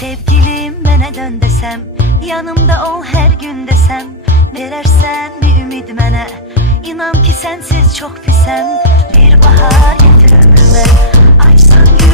Sevgilim bana dön desem? Yanımda ol her gün desem. Verersen bir ümid mənə İnan ki sensiz çok pisem. Bir bahar getir ömrüme. Açsan gün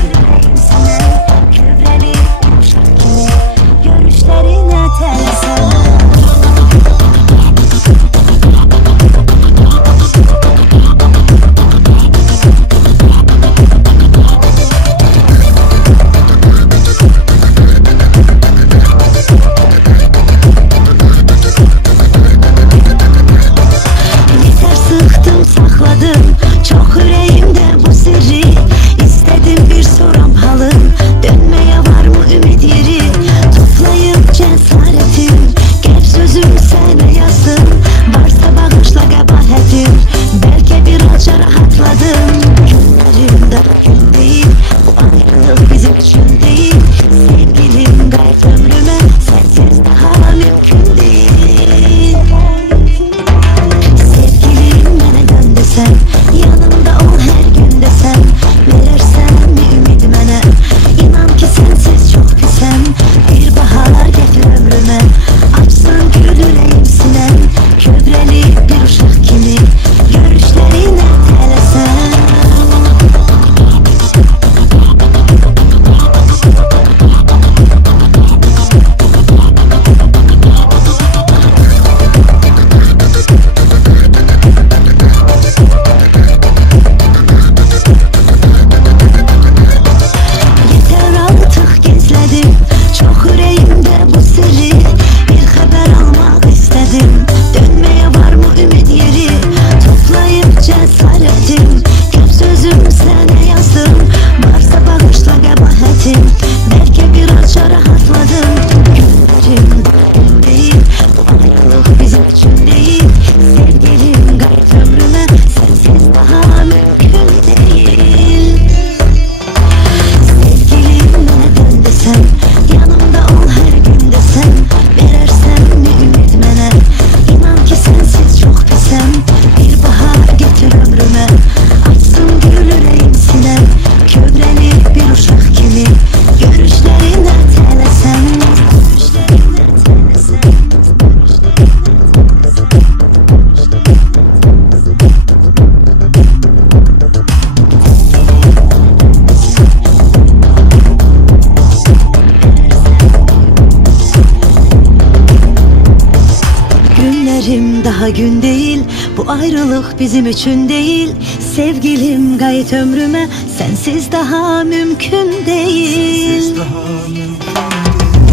daha gün değil Bu ayrılık bizim için değil. Sevgilim gayet ömrüme Sensiz daha mümkün değil.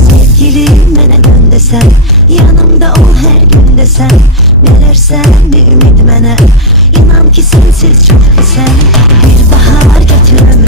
Sevgilim neden desen Yanımda ol her gün desen Neler sen bir ümit mene İnan ki sensiz çok sen Bir bahar getiremem